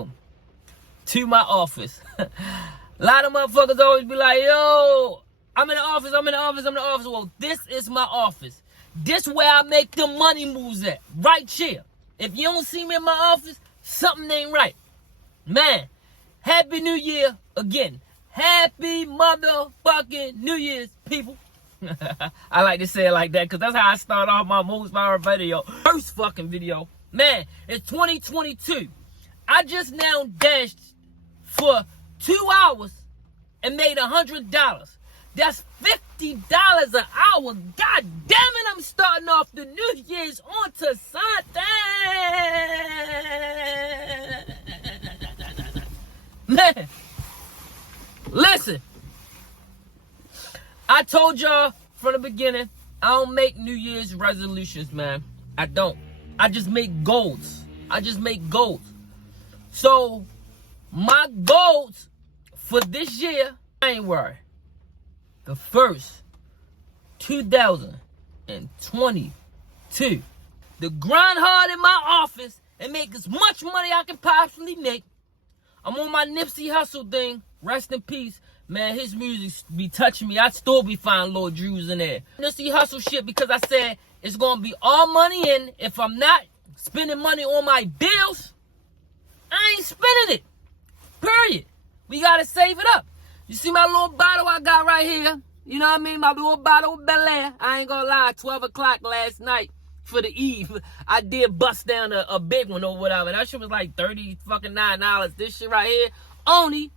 welcome to my office. A lot of motherfuckers always be like, yo, I'm in the office. Well, this is my office. This where I make the money moves at, right here. If you don't see me in my office, something ain't right. Man, Happy New Year again. Happy motherfucking New Year's, people. I like to say it like that because that's how I start off my most viral video. First fucking video. Man, it's 2022. I just now dashed for 2 hours and made $100. That's $50 an hour. God damn it, I'm starting off the New Year's onto something. Man, listen. I told y'all from the beginning, I don't make New Year's resolutions, man. I don't. I just make goals. So, my goals for this year, January the 1st, 2022. To grind hard in my office and make as much money I can possibly make. I'm on my Nipsey Hussle thing. Rest in peace. Man, his music be touching me. I still be finding Lord Drews in there. Nipsey Hussle shit because I said it's going to be all money in. If I'm not spending money on my bills, I ain't spending it. Period. We got to save it up. You see my little bottle I got right here? You know what I mean? My little bottle of Bel Air. I ain't going to lie. 12 o'clock last night for the eve, I did bust down a big one or whatever. That shit was like $39. This shit right here, only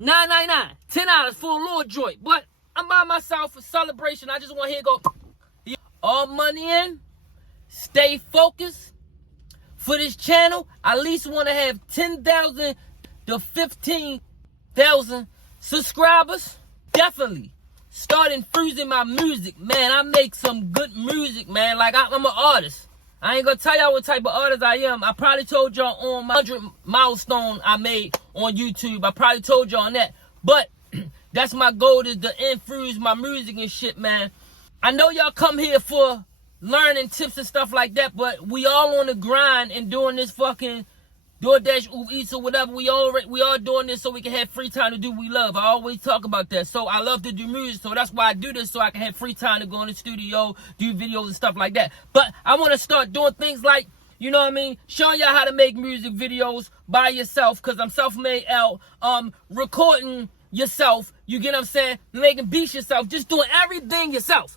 $9.99. $10 for a little joint. But I'm by myself for celebration. I just want to hear go. All money in. Stay focused. For this channel, I at least want to have 10,000 to 15,000 subscribers. Definitely start infusing my music, man. I make some good music, man. Like I'm an artist. I ain't gonna tell y'all what type of artist I am. I probably told y'all on my 100 milestone I made on YouTube. I probably told y'all on that. But that's my goal, is to infuse my music and shit, man. I know y'all come here for learning tips and stuff like that, but we all on the grind and doing this fucking DoorDash, Uber Eats, or whatever. We all doing this so we can have free time to do what we love. I always talk about that. So I love to do music, so that's why I do this, so I can have free time to go in the studio, do videos and stuff like that. But I want to start doing things like, you know what I mean, showing y'all how to make music videos by yourself, because I'm self-made out, recording yourself, you get what I'm saying, making beats yourself, just doing everything yourself.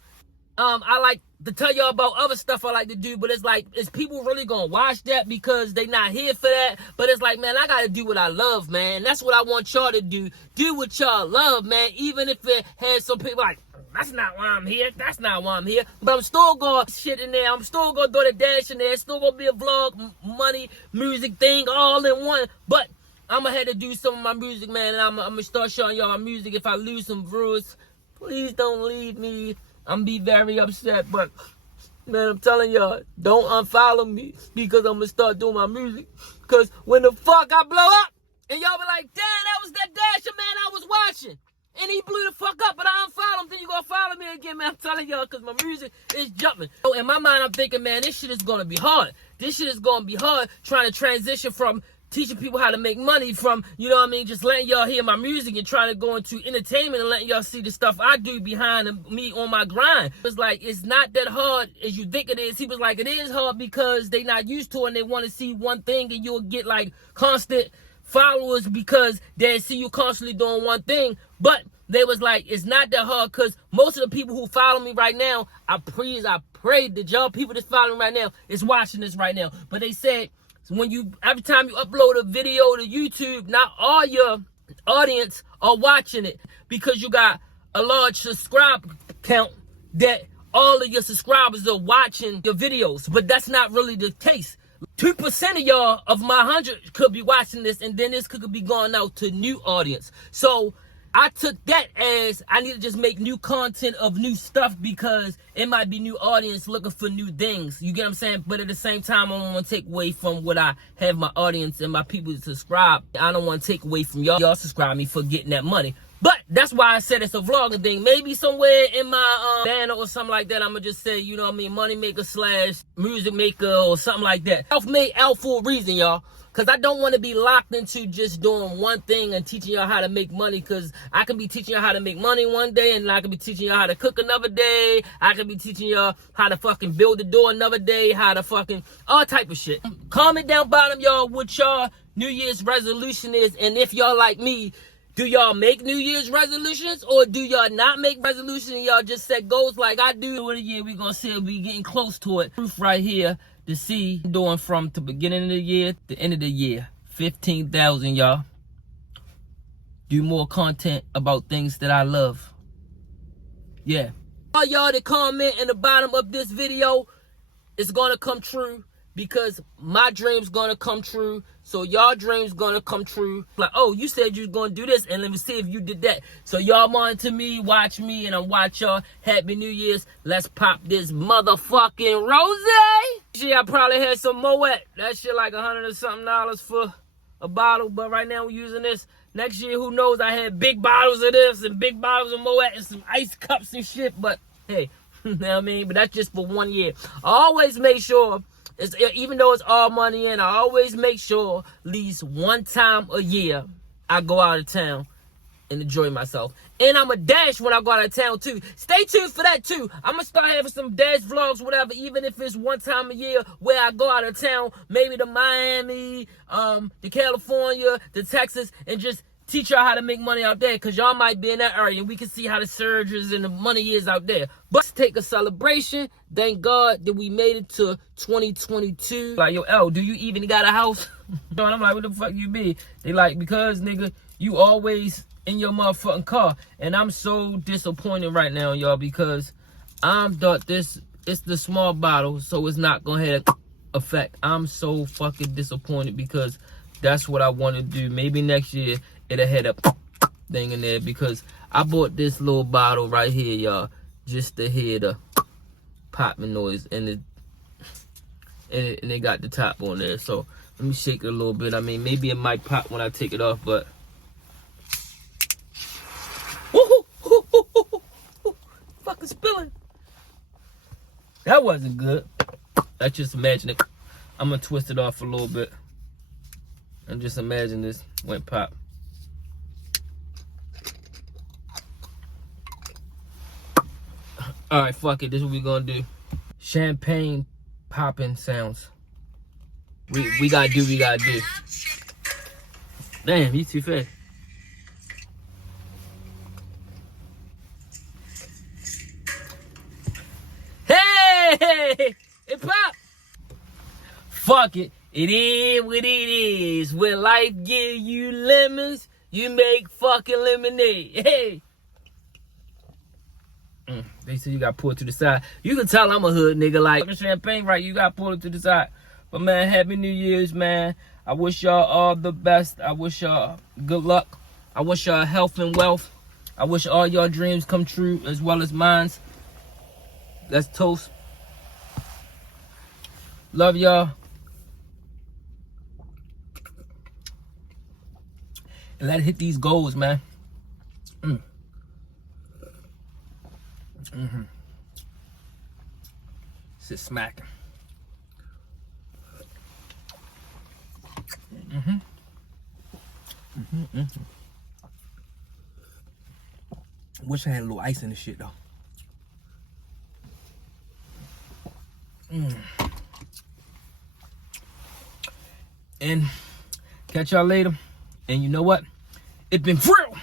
I like to tell y'all about other stuff I like to do, but it's like, is people really gonna watch that because they not here for that? But it's like, man, I gotta do what I love, man. That's what I want y'all to do. Do what y'all love, man. Even if it has some people like, that's not why I'm here. That's not why I'm here. But I'm still gonna shit in there. I'm still gonna do the dash in there. It's still gonna be a vlog, money, music thing, all in one. But I'm gonna have to do some of my music, man, and I'm gonna start showing y'all my music. If I lose some viewers, please don't leave me. I'm be very upset, but man, I'm telling y'all, don't unfollow me because I'm gonna start doing my music. Cause when the fuck I blow up, and y'all be like, damn, that was that Dasher man I was watching, and he blew the fuck up, but I unfollowed him, then you gonna follow me again, man. I'm telling y'all, cause my music is jumping. So in my mind, I'm thinking, man, this shit is gonna be hard. This shit is gonna be hard trying to transition from teaching people how to make money from, you know what I mean, just letting y'all hear my music and trying to go into entertainment and letting y'all see the stuff I do behind me on my grind. It's like, it's not that hard as you think it is. He was like, it is hard because they not used to it and they want to see one thing, and you'll get like constant followers because they see you constantly doing one thing. But they was like, it's not that hard because most of the people who follow me right now, I pray that y'all people that's following right now is watching this right now. But they said, when every time you upload a video to YouTube, not all your audience are watching it because you got a large subscribe count that all of your subscribers are watching your videos. But that's not really the case. 2% of y'all of my 100 could be watching this, and then this could be going out to new audience. So I took that as I need to just make new content of new stuff because it might be new audience looking for new things. You get what I'm saying? But at the same time, I don't want to take away from what I have my audience and my people to subscribe. I don't want to take away from y'all. Y'all subscribe me for getting that money. But that's why I said it's a vlogging thing. Maybe somewhere in my banner or something like that, I'm going to just say, you know what I mean, money maker / music maker or something like that. Self-made out for a reason, y'all. Because I don't want to be locked into just doing one thing and teaching y'all how to make money. Because I can be teaching y'all how to make money one day, and I can be teaching y'all how to cook another day. I can be teaching y'all how to fucking build a door another day, how to fucking all type of shit. Comment down bottom, y'all, what y'all New Year's resolution is. And if y'all like me, do y'all make New Year's resolutions, or do y'all not make resolutions and y'all just set goals like I do? What a year we gonna say we getting close to it. Proof right here to see doing from the beginning of the year to the end of the year. 15,000, y'all. Do more content about things that I love. Yeah. All y'all that comment in the bottom of this video, it's gonna come true. Because my dream's gonna come true, so y'all dream's gonna come true. Like, oh, you said you was gonna do this, and let me see if you did that. So y'all monitor me, watch me, and I watch y'all. Happy New Year's. Let's pop this motherfucking rose. Shit, I probably had some Moet. That shit like $100 or something for a bottle, but right now we're using this. Next year, who knows? I had big bottles of this and big bottles of Moet and some ice cups and shit. But hey, you know what I mean? But that's just for 1 year. I always make sure. Even though it's all money in, I always make sure at least one time a year I go out of town and enjoy myself. And I'm a dash when I go out of town too. Stay tuned for that too. I'm going to start having some dash vlogs, whatever, even if it's one time a year where I go out of town, maybe to Miami, to California, to Texas, and just teach y'all how to make money out there, because y'all might be in that area and we can see how the surges and the money is out there. But let's take a celebration. Thank God that we made it to 2022. Like, yo, L, do you even got a house? And I'm like, what the fuck you be? They like, because, nigga, you always in your motherfucking car. And I'm so disappointed right now, y'all, because I'm thought this, it's the small bottle, so it's not going to have effect. I'm so fucking disappointed because that's what I want to do. Maybe next year it'll hit a thing in there, because I bought this little bottle right here, y'all, just to hear the popping noise, and it got the top on there. So let me shake it a little bit. I mean, maybe it might pop when I take it off, but fucking spilling. That wasn't good. I just imagine it. I'm gonna twist it off a little bit and just imagine this went pop. All right, fuck it. This is what we gonna do. Champagne popping sounds. We gotta do. We gotta do. Damn, you too fast. Hey, it pop. Fuck it. It is what it is. When life give you lemons, you make fucking lemonade. Hey. They say you got pulled to the side. You can tell I'm a hood nigga, like champagne, right? You got pulled to the side. But man, happy New Year's, man. I wish y'all all the best. I wish y'all good luck. I wish y'all health and wealth. I wish all y'all dreams come true as well as mine. Let's toast. Love y'all. And let's hit these goals, man. This is smacking. Wish I had a little ice in this shit though. And catch y'all later. And you know what? It's been real.